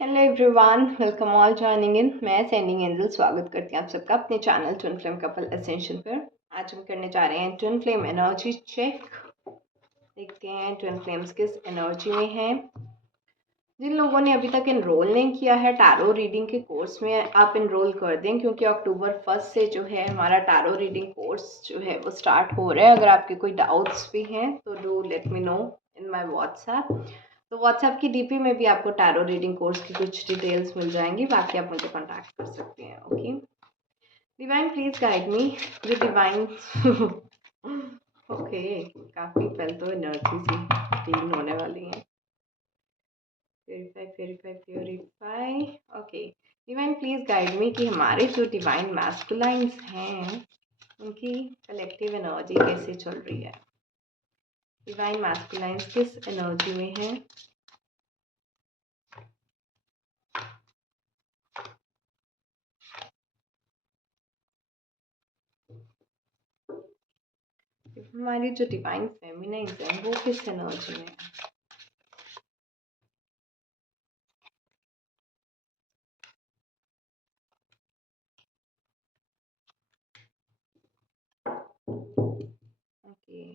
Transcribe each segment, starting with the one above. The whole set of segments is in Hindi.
Hello everyone, welcome all joining in. मैं सेंडिंग एंजल स्वागत करती हूँ आप सबका अपने channel twin flame couple essential पर। आज हम करने जा रहे हैं ट्विन फ्लेम एनर्जी चेक। देखते हैं ट्विन फ्लेम्स किस एनर्जी में हैं। जिन लोगों ने अभी तक इनरोल नहीं किया है टैरो रीडिंग के कोर्स में, आप इनरोल कर दें क्योंकि अक्टूबर 1 से जो है हमारा टैरो रीडिंग कोर्स जो है वो स्टार्ट हो रहा है। अगर आपके कोई डाउट्स भी हैं तो do let me know in my WhatsApp. तो व्हाट्सएप की डीपी में भी आपको टैरो रीडिंग कोर्स की कुछ डिटेल्स मिल जाएंगी, बाकी आप मुझे कांटेक्ट कर सकते हैं। Okay, divine please guide me जो डिवाइन ओके, काफ़ी पहले तो एनर्जी सी डील होने वाली है। Purify purify purify. Okay, divine please guide me कि हमारे जो डिवाइन मैस्कुलाइंस हैं उनकी कलेक्टिव एनर्जी कैसे चल रही है। डिवाइन मैस्कुलाइंस किस एनर्जी में है। हमारी जो डिवाइन फेमिनाइंस है वो किस एनर्जी में है। ओके,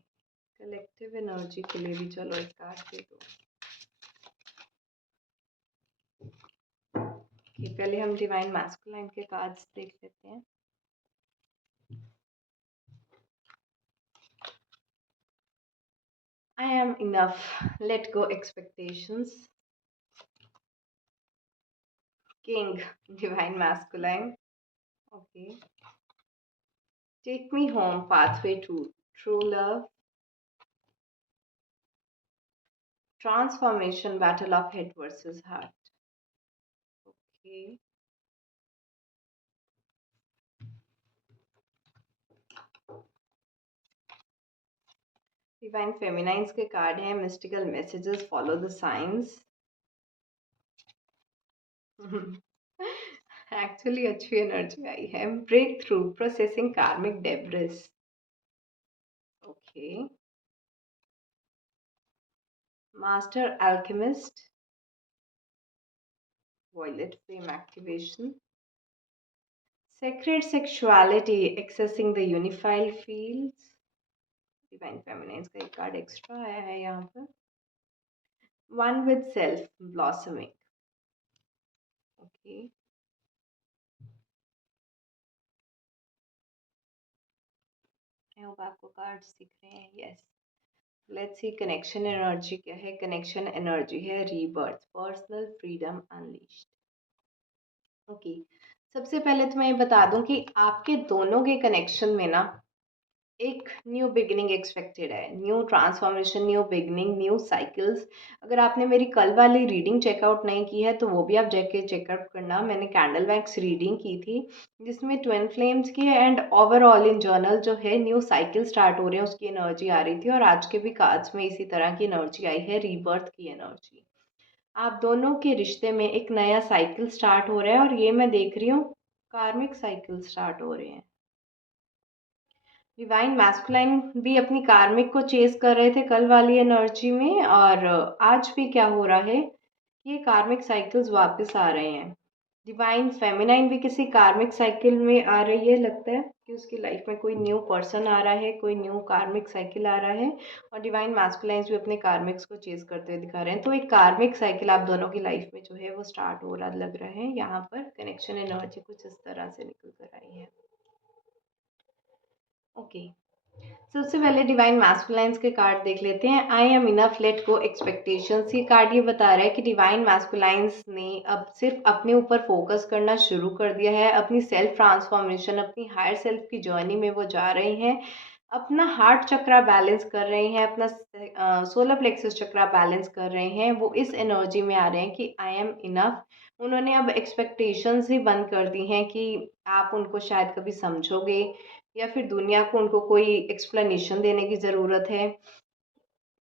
कलेक्टिव एनर्जी के लिए भी चलो एक कार्ड दे दो। पहले हम डिवाइन मैस्कुलाइन के कार्ड्स देख लेते हैं। I am enough. Let go expectations. King, divine masculine. Okay. Take me home, pathway to true love. Transformation, battle of head versus heart. Okay. Divine feminines के कार्ड हैं। Mystical messages, follow the science. Actually अच्छी एनर्जी आई है। Breakthrough, processing karmic debris. Okay, master alchemist, violet flame activation. Sacred sexuality, accessing the unified fields. Divine feminines का एक कार्ड एक्स्ट्रा आया है यहाँ पर। One with self, blossoming. Okay, I hope आपको कार्ड्स दिख रहे हैं। Yes, let's see connection energy क्या है। कनेक्शन एनर्जी है rebirth, personal freedom unleashed. Okay, सबसे पहले तो मैं ये बता दूं कि आपके दोनों के कनेक्शन में ना एक न्यू बिगिनिंग एक्सपेक्टेड है। New transformation, new beginning, new cycles. अगर आपने मेरी कल वाली रीडिंग चेकआउट नहीं की है तो वो भी आप जाके चेकआउट करना। मैंने कैंडल वैक्स रीडिंग की थी जिसमें ट्विन फ्लेम्स की एंड ओवरऑल इन जर्नल जो है न्यू साइकिल स्टार्ट हो रहे हैं उसकी एनर्जी आ रही थी। और आज के भी कार्ड्स में इसी तरह की एनर्जी आई है, रीबर्थ की एनर्जी। आप दोनों के रिश्ते में एक नया साइकिल स्टार्ट हो रहा है और ये मैं देख रही हूँ कार्मिक साइकिल स्टार्ट हो रहे हैं। डिवाइन मैस्कुलाइन भी अपनी कार्मिक को चेस कर रहे थे कल वाली एनर्जी में, और आज भी क्या हो रहा है, ये कार्मिक साइकिल्स वापस आ रहे हैं। डिवाइन फेमिनाइन भी किसी कार्मिक साइकिल में आ रही है। लगता है कि उसकी लाइफ में कोई न्यू पर्सन आ रहा है, कोई न्यू कार्मिक साइकिल आ रहा है। और डिवाइन मैस्कुलाइंस भी अपने कार्मिक्स को चेस करते हुए दिखा रहे हैं। तो एक कार्मिक साइकिल आप दोनों की लाइफ में जो है वो स्टार्ट हो रहा लग रहा है। यहाँ पर कनेक्शन एनर्जी कुछ इस तरह से निकल कर आई है। ओके, सबसे पहले डिवाइन मैस्कुलाइंस के कार्ड देख लेते हैं। I am enough, let go expectations. ये कार्ड ये बता रहा है कि डिवाइन मैस्कुलाइंस ने अब सिर्फ अपने ऊपर फोकस करना शुरू कर दिया है। अपनी सेल्फ ट्रांसफॉर्मेशन, अपनी हायर सेल्फ की जर्नी में वो जा रहे हैं। अपना हार्ट चक्रा बैलेंस कर रहे हैं, अपना सोलर प्लेक्सस चक्रा बैलेंस कर रहे हैं। वो इस एनर्जी में आ रहे हैं कि आई एम इनफ। उन्होंने अब एक्सपेक्टेशंस ही बंद कर दी हैं कि आप उनको शायद कभी समझोगे या फिर दुनिया को उनको कोई एक्सप्लेनेशन देने की ज़रूरत है।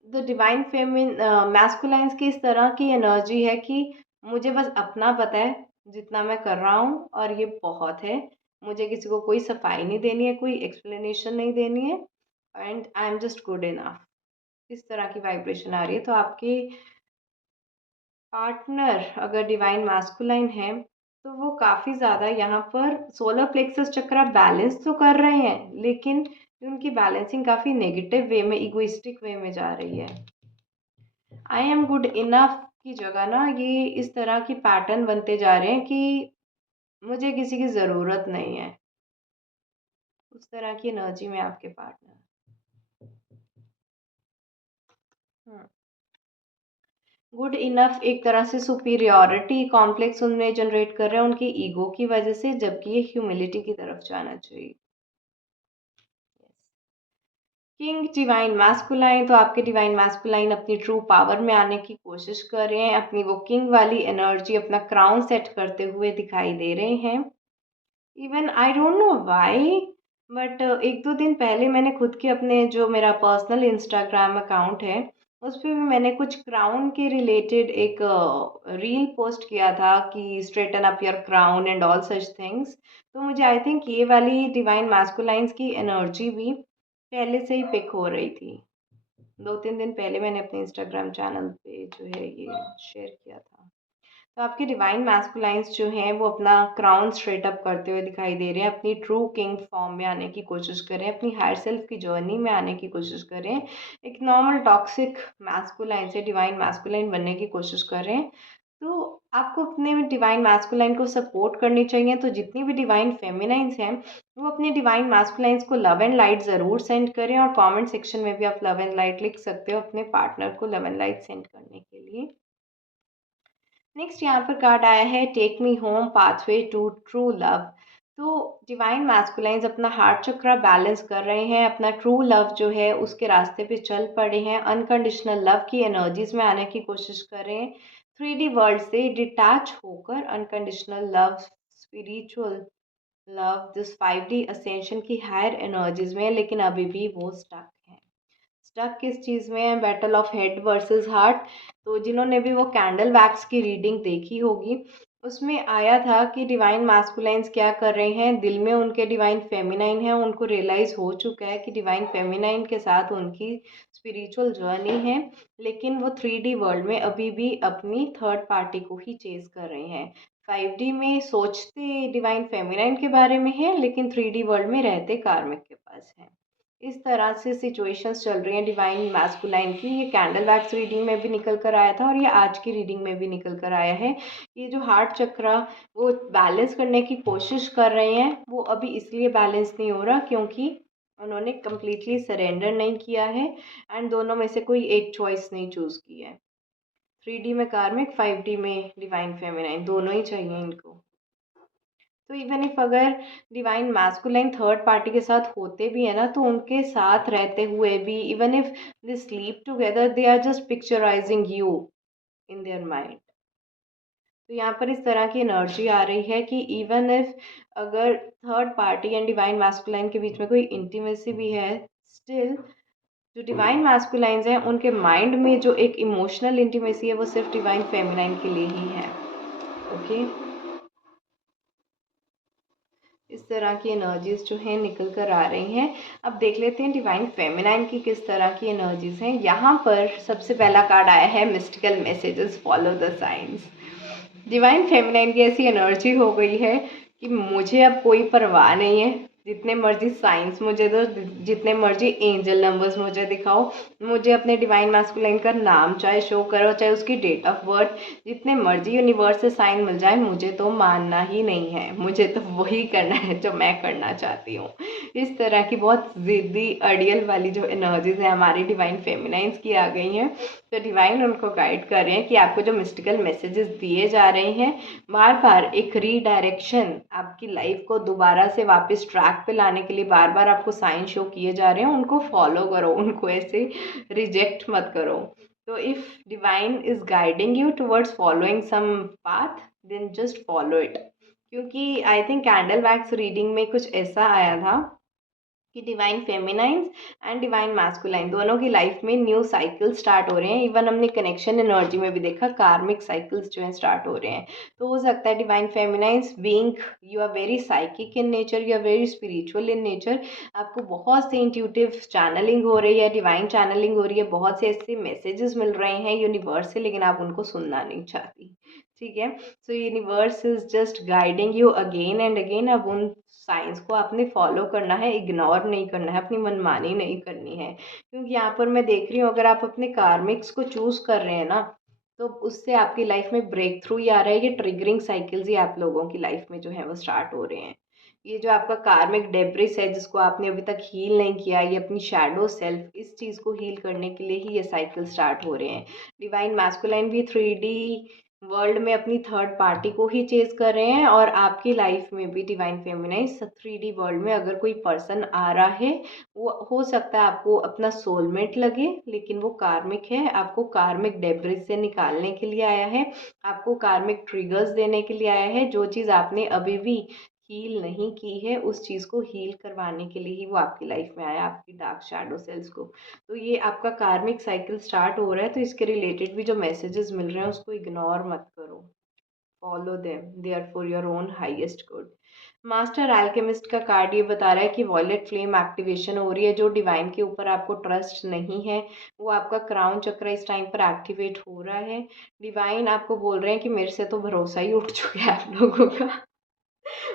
द डिवाइन फेमिन मैस्कुलाइंस की इस तरह की एनर्जी है कि मुझे बस अपना पता है, जितना मैं कर रहा हूँ और ये बहुत है। मुझे किसी को कोई सफाई नहीं देनी है, कोई एक्सप्लेनेशन नहीं देनी है, and I am just good enough. इस तरह की वाइब्रेशन आ रही है। तो आपकी पार्टनर अगर डिवाइन मैस्कुलाइन है तो वो काफ़ी ज़्यादा यहाँ पर सोलर प्लेक्सस चक्रा बैलेंस तो कर रहे हैं, लेकिन उनकी बैलेंसिंग काफ़ी नेगेटिव वे में, इगोइस्टिक वे में जा रही है। आई एम गुड इनफ की जगह ना ये इस तरह की पैटर्न बनते जा रहे हैं कि मुझे किसी की ज़रूरत नहीं है, उस तरह की एनर्जी में आपके पार्टनर। गुड इनफ एक तरह से सुपीरियॉरिटी कॉम्प्लेक्स उनमें जनरेट कर रहे हैं उनकी ईगो की वजह से, जबकि ये ह्यूमिलिटी की तरफ जाना चाहिए। किंग डिवाइन मैस्कुलाइन, तो आपके डिवाइन मैस्कुलाइन अपनी ट्रू पावर में आने की कोशिश कर रहे हैं, अपनी वो किंग वाली एनर्जी, अपना क्राउन सेट करते हुए दिखाई दे रहे हैं। Even I don't know why, but एक दो दिन पहले मैंने खुद के अपने जो मेरा पर्सनल इंस्टाग्राम अकाउंट है उस पे भी मैंने कुछ क्राउन के रिलेटेड एक रील पोस्ट किया था कि straighten up your crown and all such things. तो मुझे आई थिंक ये वाली डिवाइन मैस्कुलाइंस की एनर्जी भी पहले से ही पिक हो रही थी। दो तीन दिन पहले मैंने अपने इंस्टाग्राम चैनल पे जो है ये शेयर किया था। तो आपके डिवाइन मैस्कुलाइंस जो हैं वो अपना क्राउन स्ट्रेट अप करते हुए दिखाई दे रहे हैं, अपनी ट्रू किंग फॉर्म में आने की कोशिश कर रहे हैं, अपनी हायर सेल्फ की जर्नी में आने की कोशिश कर रहे हैं, एक नॉर्मल टॉक्सिक मैस्कुलाइन से डिवाइन मैस्कुलाइन बनने की कोशिश कर रहे हैं। तो आपको अपने डिवाइन मैस्कुलाइन को सपोर्ट करनी चाहिए। तो जितनी भी डिवाइन फेमिनाइंस हैं वो अपने डिवाइन मैस्कुलाइंस को लव एंड लाइट ज़रूर सेंड करें, और कमेंट सेक्शन में भी आप लव एंड लाइट लिख सकते हो अपने पार्टनर को लव एंड लाइट सेंड करने के लिए। नेक्स्ट यहाँ पर कार्ड आया है take me home pathway to true love. तो डिवाइन मैस्कुलाइंस अपना हार्ट चक्रा बैलेंस कर रहे हैं, अपना ट्रू लव जो है उसके रास्ते पे चल पड़े हैं, अनकंडीशनल लव की एनर्जीज में आने की कोशिश कर रहे हैं, 3D वर्ल्ड से डिटैच होकर unconditional love, spiritual love, this 5D ascension की हायर एनर्जीज में, लेकिन अभी भी वो स्टक है। स्टक किस चीज़ में है? Battle of head versus heart. तो जिन्होंने भी वो कैंडल वैक्स की रीडिंग देखी होगी उसमें आया था कि डिवाइन मैस्कुलाइंस क्या कर रहे हैं, दिल में उनके डिवाइन फेमिनाइन है, उनको रियलाइज़ हो चुका है कि डिवाइन फेमिनाइन के साथ उनकी स्पिरिचुअल जर्नी है, लेकिन वो 3D वर्ल्ड में अभी भी अपनी थर्ड पार्टी को ही चेज़ कर रहे हैं। 5D में सोचते डिवाइन फेमिनाइन के बारे में है, लेकिन 3D वर्ल्ड में रहते कार्मिक के पास हैं। इस तरह से सिचुएशंस चल रही हैं डिवाइन मैस्कुलाइन की। ये कैंडल वैक्स रीडिंग में भी निकल कर आया था और ये आज की रीडिंग में भी निकल कर आया है। ये जो हार्ट चक्रा वो बैलेंस करने की कोशिश कर रहे हैं वो अभी इसलिए बैलेंस नहीं हो रहा क्योंकि उन्होंने कम्प्लीटली सरेंडर नहीं किया है, एंड दोनों में से कोई एक चॉइस नहीं चूज़ की है। 3D में कार्मिक, 5D में डिवाइन फेमिनाइन, दोनों ही चाहिए इनको। तो इवन इफ अगर डिवाइन मैस्कुलाइन थर्ड पार्टी के साथ होते भी है ना, तो उनके साथ रहते हुए भी even if they sleep together they are just picturising you in their mind. तो यहाँ पर इस तरह की एनर्जी आ रही है कि इवन इफ अगर third party and divine masculine के बीच में कोई इंटीमेसी भी है, स्टिल जो डिवाइन मैस्कुलाइंस हैं उनके माइंड में जो एक इमोशनल इंटीमेसी है वो सिर्फ डिवाइन फेमिनाइन के लिए ही है। ओके, इस तरह की एनर्जीज जो हैं निकल कर आ रही हैं। अब देख लेते हैं डिवाइन फेमिनाइन की किस तरह की एनर्जीज हैं। यहाँ पर सबसे पहला कार्ड आया है mystical messages follow the science. Divine feminine की ऐसी एनर्जी हो गई है कि मुझे अब कोई परवाह नहीं है, जितने मर्जी साइंस मुझे दो, जितने मर्जी एंजल नंबर्स मुझे दिखाओ, मुझे अपने डिवाइन मैस्कुलाइन का नाम चाहे शो करो, चाहे उसकी डेट ऑफ बर्थ, जितने मर्जी यूनिवर्स से साइन मिल जाए, मुझे तो मानना ही नहीं है, मुझे तो वही करना है जो मैं करना चाहती हूँ। इस तरह की बहुत ज़िद्दी अड़ियल वाली जो एनर्जीज है हमारी डिवाइन फेमिनाइंस की आ गई हैं। तो डिवाइन उनको गाइड कर रहे हैं कि आपको जो मिस्टिकल मैसेजेस दिए जा रहे हैं, बार बार एक रीडायरेक्शन आपकी लाइफ को दोबारा से वापस ट्रैक पे लाने के लिए बार बार आपको साइन शो किए जा रहे हैं, उनको फॉलो करो, उनको ऐसे रिजेक्ट मत करो। तो if divine is guiding you towards following some path, then just follow it. क्योंकि I think candle wax reading में कुछ ऐसा आया था कि divine feminines and divine masculine दोनों की लाइफ में न्यू साइकिल स्टार्ट हो रहे हैं। इवन हमने कनेक्शन एनर्जी में भी देखा कार्मिक साइकिल्स जो हैं स्टार्ट हो रहे हैं। तो हो सकता है divine feminines being you are very psychic in nature, you are very spiritual in nature, आपको बहुत से इंट्यूटिव चैनलिंग हो रही है, डिवाइन चैनलिंग हो रही है, बहुत से ऐसे मैसेजेस मिल रहे हैं यूनिवर्स से, लेकिन आप उनको सुनना नहीं चाहती। ठीक है, सो universe is just guiding you again and again. अब उन साइंस को आपने फॉलो करना है, इग्नोर नहीं करना है, अपनी मनमानी नहीं करनी है। क्योंकि यहाँ पर मैं देख रही हूँ अगर आप अपने कार्मिक्स को चूज कर रहे हैं ना, तो उससे आपकी लाइफ में ब्रेक थ्रू ही आ रहा है। ये ट्रिगरिंग साइकिल्स ही आप लोगों की लाइफ में जो है वो स्टार्ट हो रहे हैं। ये जो आपका कार्मिक डेब्रिस है जिसको आपने अभी तक हील नहीं किया, ये अपनी शैडो सेल्फ, इस चीज़ को हील करने के लिए ही ये साइकिल स्टार्ट हो रहे हैं। डिवाइन मैस्कुलाइन भी 3D वर्ल्ड में अपनी थर्ड पार्टी को ही चेज कर रहे हैं, और आपकी लाइफ में भी डिवाइन फेमिनाइन 3D वर्ल्ड में अगर कोई पर्सन आ रहा है, वो हो सकता है आपको अपना सोलमेट लगे, लेकिन वो कार्मिक है, आपको कार्मिक डेब्रिस से निकालने के लिए आया है, आपको कार्मिक ट्रिगर्स देने के लिए आया है। जो चीज़ आपने अभी भी हील नहीं की है, उस चीज़ को हील करवाने के लिए ही वो आपकी लाइफ में आया, आपकी डार्क शैडो सेल्स को। तो ये आपका कार्मिक साइकिल स्टार्ट हो रहा है, तो इसके रिलेटेड भी जो मैसेजेस मिल रहे हैं उसको इग्नोर मत करो, follow them, they are for your own highest good. Master alchemist का कार्ड ये बता रहा है कि वॉयलेट फ्लेम एक्टिवेशन हो रही है। जो डिवाइन के ऊपर आपको ट्रस्ट नहीं है, वो आपका क्राउन चक्र इस टाइम पर एक्टिवेट हो रहा है। डिवाइन आपको बोल रहे हैं कि मेरे से तो भरोसा ही उठ चुका है आप लोगों का।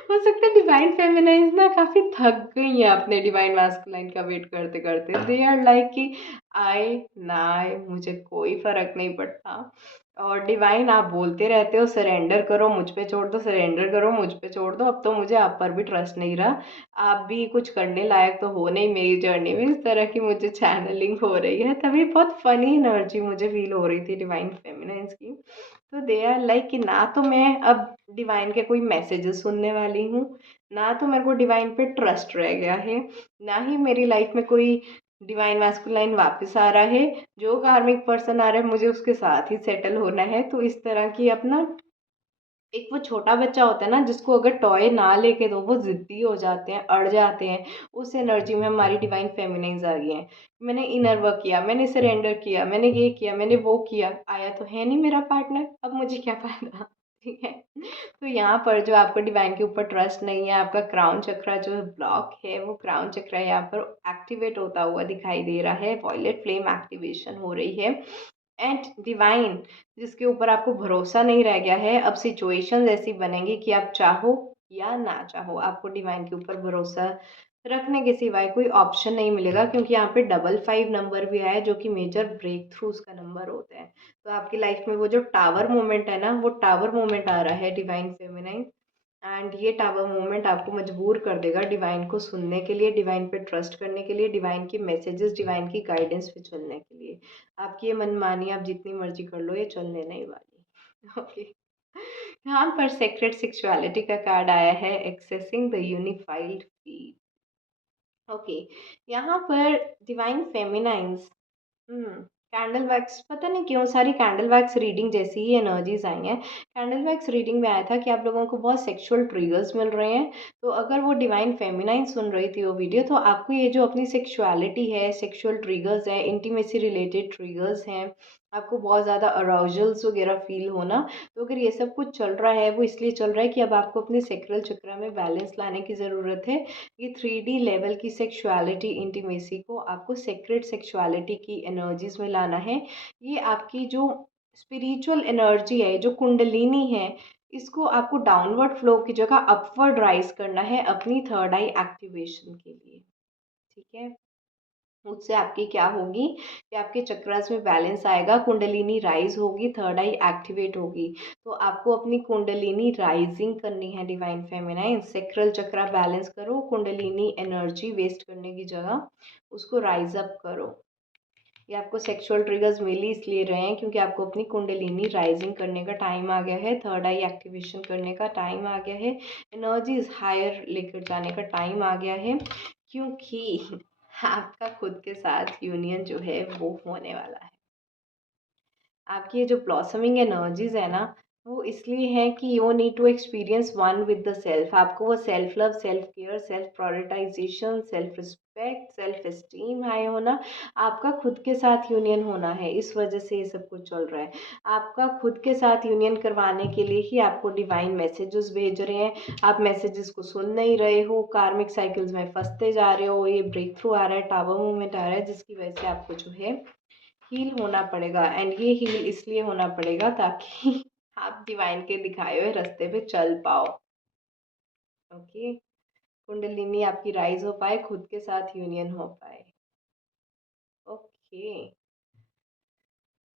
हो सकता है डिवाइन फेमिनाइन ना काफ़ी थक गई हैं अपने डिवाइन मैस्कुलाइन का वेट करते करते। दे आर लाइक कि आए ना आए मुझे कोई फर्क नहीं पड़ता। और डिवाइन आप बोलते रहते हो सरेंडर करो मुझ पे छोड़ दो, सरेंडर करो मुझ पे छोड़ दो, अब तो मुझे आप पर भी ट्रस्ट नहीं रहा। आप भी कुछ करने लायक तो हो नहीं मेरी जर्नी में। इस तरह की मुझे चैनलिंग हो रही है, तभी बहुत फनी एनर्जी मुझे फील हो रही थी डिवाइन फेमिनाइन्स की। तो दे आर लाइक कि ना तो मैं अब डिवाइन के कोई मैसेजेस सुनने वाली हूँ, ना तो मेरे को डिवाइन पे ट्रस्ट रह गया है, ना ही मेरी लाइफ में कोई डिवाइन मैस्कुलाइन वापस आ रहा है। जो कार्मिक पर्सन आ रहा है मुझे उसके साथ ही सेटल होना है। तो इस तरह की अपना एक वो छोटा बच्चा होता है ना जिसको अगर टॉय ना लेके दो वो ज़िद्दी हो जाते हैं, अड़ जाते हैं, उस एनर्जी में हमारी डिवाइन फेमिनाइन्स आ गई हैं। मैंने इनर वर्क किया, मैंने सरेंडर किया, मैंने ये किया, मैंने वो किया, आया तो है नहीं मेरा पार्टनर, अब मुझे क्या फ़ायदा? ठीक है? तो यहाँ पर जो आपको डिवाइन के ऊपर ट्रस्ट नहीं है, आपका क्राउन चक्रा जो ब्लॉक है, वो क्राउन चक्रा यहाँ पर एक्टिवेट होता हुआ दिखाई दे रहा है, वॉयलेट फ्लेम एक्टिवेशन हो रही है। एंड डिवाइन जिसके ऊपर आपको भरोसा नहीं रह गया है, अब सिचुएशंस ऐसी बनेंगी कि आप चाहो या ना चाहो, आपको डिवाइन के ऊपर भरोसा रखने के सिवाय कोई ऑप्शन नहीं मिलेगा। क्योंकि यहाँ पे 55 नंबर भी आया है जो कि मेजर ब्रेक थ्रूज का नंबर होता है। तो आपकी लाइफ में वो जो टावर मोमेंट है ना, वो टावर मोमेंट आ रहा है डिवाइन फेमिनाइन। एंड ये टावर मोमेंट आपको मजबूर कर देगा डिवाइन को सुनने के लिए, डिवाइन पे ट्रस्ट करने के लिए, डिवाइन की मैसेजेस, डिवाइन की गाइडेंस पे चलने के लिए। आपकी ये मनमानी आप जितनी मर्जी कर लो, ये चलने नहीं वाली। ओके, यहाँ पर सेक्रेट सेक्सुअलिटी का कार्ड आया है, accessing the unified feel. Okay, यहाँ पर डिवाइन फेमिनाइंस कैंडल वैक्स, पता नहीं क्यों सारी कैंडल वैक्स रीडिंग जैसी ही एनर्जीज आई हैं। कैंडल वैक्स रीडिंग में आया था कि आप लोगों को बहुत सेक्सुअल ट्रिगर्स मिल रहे हैं। तो अगर वो डिवाइन फेमिनाइन सुन रही थी वो वीडियो, तो आपको ये जो अपनी सेक्सुअलिटी है, सेक्सुअल ट्रिगर्स हैं, इंटीमेसी रिलेटेड ट्रिगर्स हैं, आपको बहुत ज़्यादा अराउजल्स वगैरह फील होना, तो अगर ये सब कुछ चल रहा है वो इसलिए चल रहा है कि अब आपको अपने सेक्रल चक्र में बैलेंस लाने की ज़रूरत है। ये 3D लेवल की सेक्सुअलिटी इंटीमेसी को आपको सेक्रेट सेक्सुअलिटी की एनर्जीज में लाना है। ये आपकी जो स्पिरिचुअल एनर्जी है, जो कुंडलिनी है, इसको आपको डाउनवर्ड फ्लो की जगह अपवर्ड राइज करना है अपनी थर्ड आई एक्टिवेशन के लिए। ठीक है, उससे आपकी क्या होगी कि आपके चक्रास में बैलेंस आएगा, कुंडलिनी राइज होगी, थर्ड आई एक्टिवेट होगी। तो आपको अपनी कुंडलिनी राइजिंग करनी है डिवाइन फेमिनाइन। सेक्रल चक्रा बैलेंस करो, कुंडलिनी एनर्जी वेस्ट करने की जगह उसको राइज अप करो। ये आपको सेक्सुअल ट्रिगर्स मिल ही इसलिए रहे हैं क्योंकि आपको अपनी कुंडलिनी राइजिंग करने का टाइम आ गया है, थर्ड आई एक्टिवेशन करने का टाइम आ गया है, एनर्जीज हायर लेकर जाने का टाइम आ गया है। क्योंकि आपका खुद के साथ यूनियन जो है वो होने वाला है। आपकी ये जो ब्लॉसमिंग एनर्जीज है ना, वो इसलिए है कि you need to experience one with the self. आपको वो self love, self care, self prioritization, self respect, self esteem high होना, आपका खुद के साथ यूनियन होना है। इस वजह से ये सब कुछ चल रहा है। आपका खुद के साथ यूनियन करवाने के लिए ही आपको डिवाइन मैसेजेस भेज रहे हैं। आप मैसेजेस को सुन नहीं रहे हो, कार्मिक साइकिल्स में फंसते जा रहे हो, ये ब्रेक थ्रू आ रहा है, टावर मूवमेंट आ रहा है, जिसकी वजह से आपको जो है हील होना पड़ेगा। एंड ये हील इसलिए होना पड़ेगा ताकि आप डिवाइन के दिखाए हुए रास्ते पे चल पाओ। ओके, कुंडलिनी आपकी राइज हो पाए, खुद के साथ यूनियन हो पाए। Okay,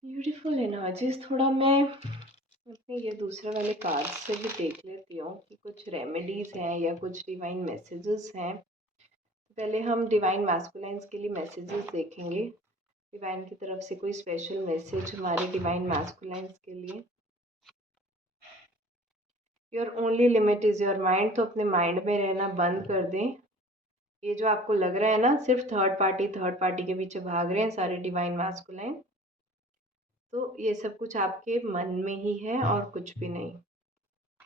beautiful energies. थोड़ा मैं अपने ये दूसरे वाले कार्ड से भी देख लेती हूँ कि कुछ रेमेडीज हैं या कुछ डिवाइन मैसेजेस हैं। पहले हम डिवाइन मैस्कुलाइंस के लिए मैसेजेस देखेंगे। डिवाइन की तरफ से कोई स्पेशल मैसेज हमारे डिवाइन मैस्कुलाइंस के लिए। Your only limit is your mind. तो अपने माइंड में रहना बंद कर दें। ये जो आपको लग रहा है ना सिर्फ थर्ड पार्टी के पीछे भाग रहे हैं सारे डिवाइन मैस्कुलाइन, तो ये सब कुछ आपके मन में ही है और कुछ भी नहीं।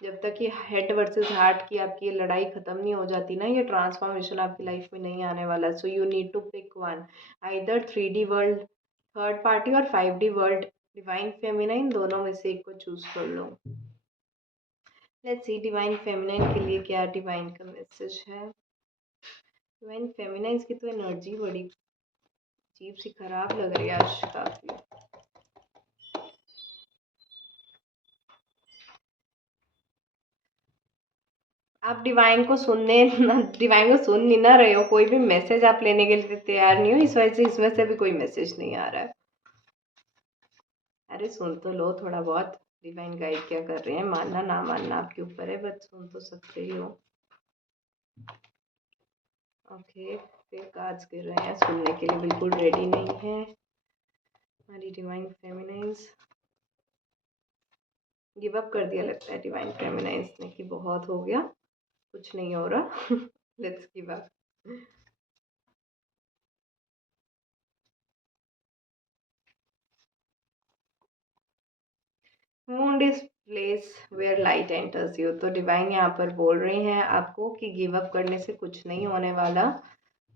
जब तक ये हेड वर्सेस हार्ट की आपकी ये लड़ाई खत्म नहीं हो जाती ना, ये ट्रांसफॉर्मेशन आपकी लाइफ में नहीं आने वाला। So you need to pick one, either 3D world, third party और 5D वर्ल्ड, डिवाइन फेमिनाइन, दोनों में से एक को चूज कर लो। लेट्स सी डिवाइन फेमिनाइन के लिए क्या डिवाइन का मैसेज है। डिवाइन फेमिनाइन्स की तो एनर्जी बड़ी अजीब सी खराब लग रही है आज काफी। आप डिवाइन को सुनने डिवाइन को सुन नहीं ना रहे हो, कोई भी मैसेज आप लेने के लिए तैयार नहीं हो, इस वजह से इसमें से भी कोई मैसेज नहीं आ रहा है। अरे सुन तो लो थोड़ा बहुत, डिवाइन गाइड क्या कर रहे हैं। मानना ना मानना आपके ऊपर है, बट सुन तो सकते ही हो। ओके, फिर कार्ड्स गिर रहे हैं, सुनने के लिए बिल्कुल रेडी नहीं है हमारी डिवाइन फेमिनाइन्स। गिव अप कर दिया लगता है डिवाइन फेमिनाइन्स ने कि बहुत हो गया, कुछ नहीं हो रहा। Let's give up. Moon is place where light enters you. तो डिवाइन यहाँ पर बोल रहे हैं आपको कि गिव अप करने से कुछ नहीं होने वाला।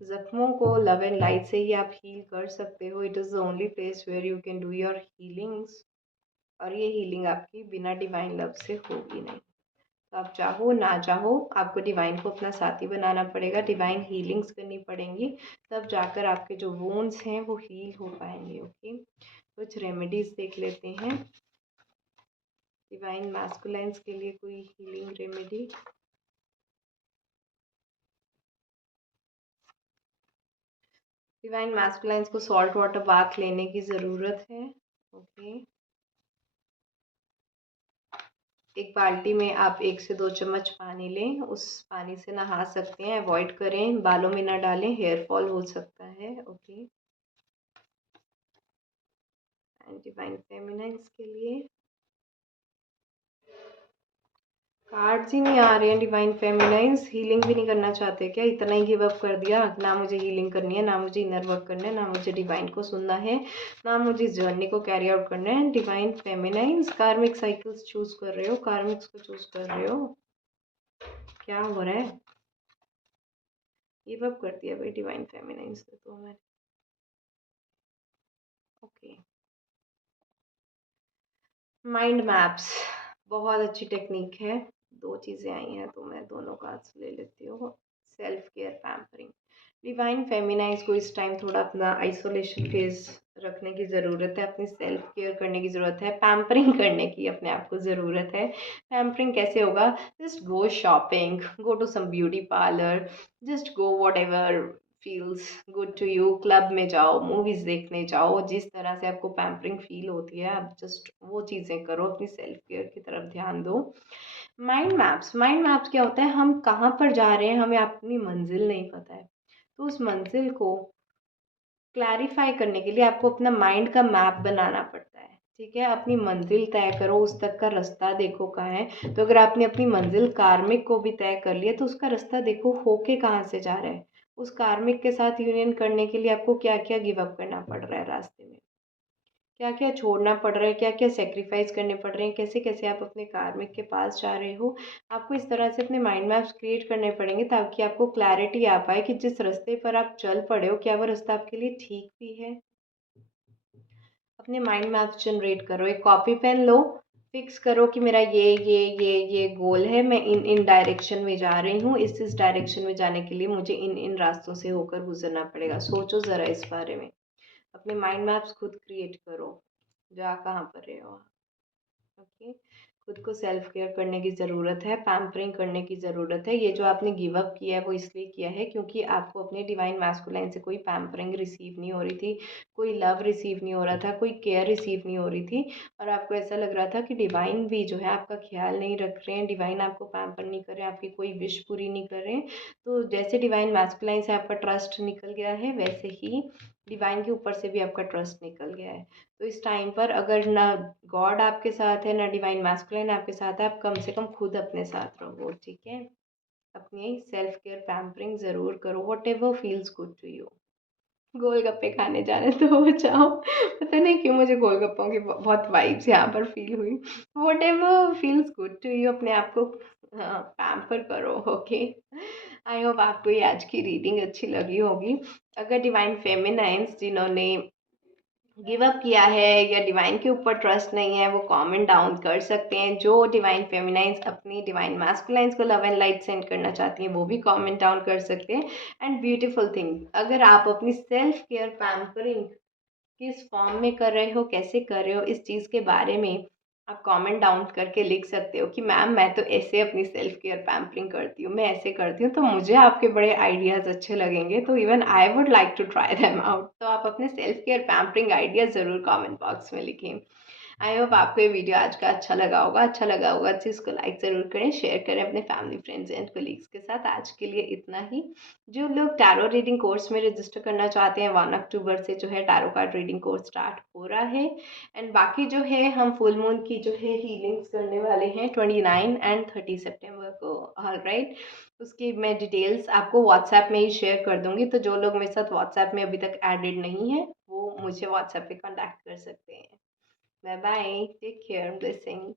जख्मों को लव एंड लाइट से ही आप हील कर सकते हो। It is the only place where you can do your healings. और ये हीलिंग आपकी बिना डिवाइन लव से होगी नहीं। तो आप चाहो ना चाहो आपको डिवाइन को अपना साथी बनाना पड़ेगा, डिवाइन हीलिंग्स करनी पड़ेंगी, तब जाकर आपके जो वोन्स हैं वो हील हो पाएंगे। ओके, कुछ रेमेडीज देख लेते हैं डिवाइन मैस्कुलाइंस के लिए, कोई हीलिंग रेमेडी। डिवाइन मैस्कुलाइंस को सॉल्ट वाटर बाथ लेने की ज़रूरत है। ओके, एक बाल्टी में आप 1 से 2 चम्मच पानी लें, उस पानी से नहा सकते हैं। अवॉइड करें, बालों में ना डालें, हेयर फॉल हो सकता है। ओके, एंड डिवाइन फेमिनाइन्स के लिए कार्ड्स ही नहीं आ रहे हैं। डिवाइन फेमिनाइन्स हीलिंग भी नहीं करना चाहते क्या? इतना ही गिव अप कर दिया? ना मुझे हीलिंग करनी है, ना मुझे इनर वर्क करना है, ना मुझे डिवाइन को सुनना है, ना मुझे इस जर्नी को कैरी आउट करना है। डिवाइन फेमिनाइन्स कार्मिक साइकिल्स चूज कर रहे हो, कार्मिक्स को चूज कर रहे हो, क्या हो रहा है? गिव अप कर दिया भाई डिवाइन फेमिनाइन्स ने तो मैंने। ओके, माइंड मैप्स बहुत अच्छी टेक्निक है। 2 चीज़ें आई हैं तो मैं दोनों कार्ड्स ले लेती हूँ। सेल्फ केयर पैम्परिंग, डिवाइन फेमिनाइज को इस टाइम थोड़ा अपना आइसोलेशन फेज रखने की ज़रूरत है, अपनी सेल्फ केयर करने की ज़रूरत है, पैम्परिंग करने की अपने आप को ज़रूरत है। पैम्परिंग कैसे होगा? Just go shopping, go to some beauty parlour, just go whatever feels good to you. Club में जाओ, मूवीज़ देखने जाओ, जिस तरह से आपको पैम्परिंग फील होती है आप जस्ट वो चीज़ें करो, अपनी सेल्फ केयर की तरफ ध्यान दो। माइंड मैप्स, माइंड मैप्स क्या होता है? हम कहाँ पर जा रहे हैं, हमें अपनी मंजिल नहीं पता है, तो उस मंजिल को क्लैरिफाई करने के लिए आपको अपना माइंड का मैप बनाना पड़ता है। ठीक है, अपनी मंजिल तय करो, उस तक का रास्ता देखो कहाँ है। तो अगर आपने अपनी मंजिल कार्मिक को भी तय कर लिया तो उसका रास्ता देखो होके कहाँ से जा रहा है। उस कार्मिक के साथ यूनियन करने के लिए आपको क्या क्या गिव अप करना पड़ रहा है रास्ते में, क्या-क्या छोड़ना पड़ रहा है, क्या-क्या सैक्रिफाइस करने पड़ रहे हैं, कैसे-कैसे आप अपने कार्मिक के पास जा रहे हो। आपको इस तरह से अपने माइंड मैप्स क्रिएट करने पड़ेंगे ताकि आपको क्लैरिटी आ पाए कि जिस रास्ते पर आप चल पड़े हो, क्या वो रास्ता आपके लिए ठीक भी है। अपने माइंड मैप्स जनरेट करो, एक कॉपी पेन लो, फिक्स करो कि मेरा ये गोल है, मैं इन डायरेक्शन में जा रही हूँ, इस डायरेक्शन में जाने के लिए मुझे इन रास्तों से होकर गुजरना पड़ेगा। सोचो ज़रा इस बारे में। अपने माइंड मैप्स खुद क्रिएट करो, जा कहाँ पर रहे हो। ओके। खुद को सेल्फ केयर करने की ज़रूरत है, पैम्परिंग करने की ज़रूरत है। ये जो आपने गिव अप किया है वो इसलिए किया है क्योंकि आपको अपने डिवाइन मैस्कुलाइन से कोई पैम्परिंग रिसीव नहीं हो रही थी, कोई लव रिसीव नहीं हो रहा था, कोई केयर रिसीव नहीं हो रही थी और आपको ऐसा लग रहा था कि डिवाइन भी जो है आपका ख्याल नहीं रख रहे हैं, डिवाइन आपको पैम्पर नहीं कर रहे हैं, आपकी कोई विश पूरी नहीं कर रहे हैं। तो जैसे डिवाइन मैस्कुलाइन से आपका ट्रस्ट निकल गया है, वैसे ही डिवाइन के ऊपर से भी आपका ट्रस्ट निकल गया है। तो इस टाइम पर अगर ना गॉड आपके साथ है ना डिवाइन मैस्कुलिन आपके साथ है, आप कम से कम खुद अपने साथ रहो, ठीक है। अपनी सेल्फ केयर पैम्परिंग ज़रूर करो, whatever feels good to you. Golgappe खाने जाने तो जाओ। पता नहीं क्यों मुझे गोलगप्पों की बहुत वाइब्स यहाँ पर फील हुई। Whatever feels good to you, अपने आप को पैम्पर करो, ओके। आई होप आपको ये आज की रीडिंग अच्छी लगी होगी। अगर डिवाइन फेमिनाइंस जिन्होंने गिव अप किया है या डिवाइन के ऊपर ट्रस्ट नहीं है वो कमेंट डाउन कर सकते हैं। जो डिवाइन फेमिनाइंस अपनी डिवाइन मैस्कुलाइंस को लव एंड लाइट सेंड करना चाहती हैं वो भी कमेंट डाउन कर सकते हैं। एंड ब्यूटीफुल थिंग, अगर आप अपनी सेल्फ केयर पैम्परिंग किस फॉर्म में कर रहे हो, कैसे कर रहे हो, इस चीज़ के बारे में आप कमेंट डाउन करके लिख सकते हो कि मैम मैं तो ऐसे अपनी सेल्फ केयर पैम्परिंग करती हूँ, मैं ऐसे करती हूँ, तो मुझे आपके बड़े आइडियाज़ अच्छे लगेंगे, तो even I would like to try them out. तो आप अपने सेल्फ केयर पैम्परिंग आइडियाज़ ज़रूर कमेंट बॉक्स में लिखें। आई होप आपको ये वीडियो आज का अच्छा लगा होगा तो इसको लाइक ज़रूर करें, शेयर करें अपने फैमिली फ्रेंड्स एंड कोलीग्स के साथ। आज के लिए इतना ही। जो लोग टैरो रीडिंग कोर्स में रजिस्टर करना चाहते हैं 1 अक्टूबर से जो है tarot card reading course start हो रहा है। एंड बाकी जो है हम फुल मून की जो है हीलिंग्स करने वाले हैं 29 एंड 30 सितंबर को। ऑल राइट, उसकी मैं डिटेल्स आपको व्हाट्सएप में ही शेयर कर दूंगी, तो जो लोग मेरे साथ व्हाट्सएप में अभी तक एडेड नहीं है वो मुझे व्हाट्सएप पे कॉन्टैक्ट कर सकते हैं। Bye bye. Take care. Blessings.